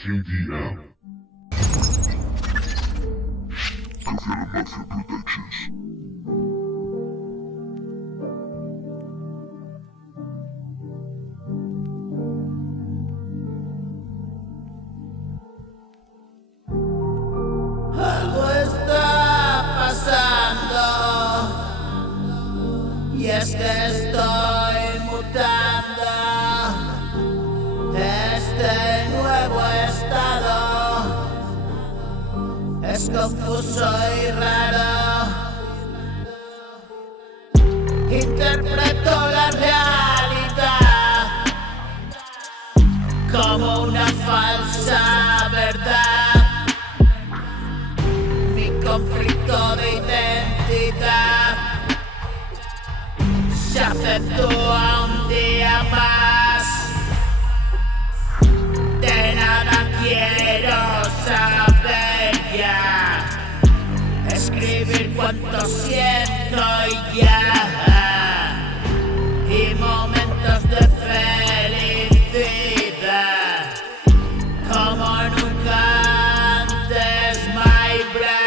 KDM. Kafeanın Mafya Productions. Algo está pasando y es que estoy mutando. Este nuevo estado es confuso y raro. Interpreto la realidad como una falsa verdad. Mi conflicto de identidad se acentúa un día más. De nada quiero saber ya. Escribir cuanto siento y ya. Y momentos de felicidad como nunca antes, my bra.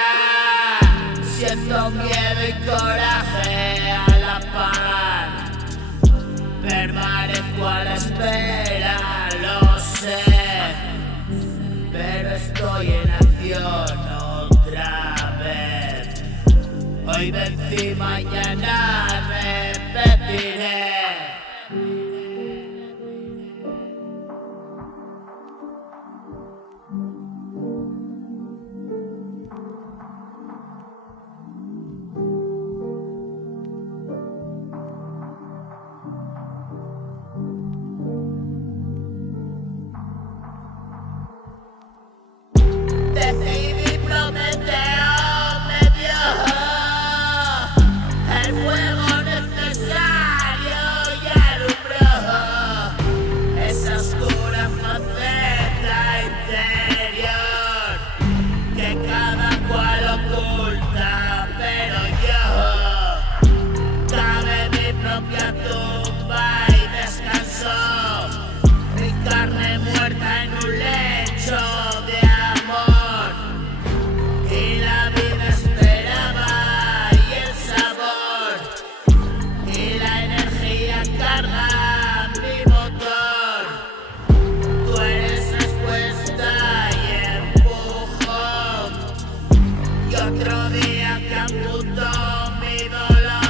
Siento miedo y coraje a la par. Permanezco a la espera, lo sé, pero estoy en acción otra vez. Hoy vencí, mañana repetiré. Decidí, Prometeo me dio el fuego necesario y alumbró esa oscura faceta interior que cada cual oculta, pero yo cavé mi propia tumba y descansó mi carne muerta en un lecho de amor. Y la vida esperaba y el sabor y la energía carga mi motor. Tú eres respuesta y empujón y otro día que amputó mi dolor.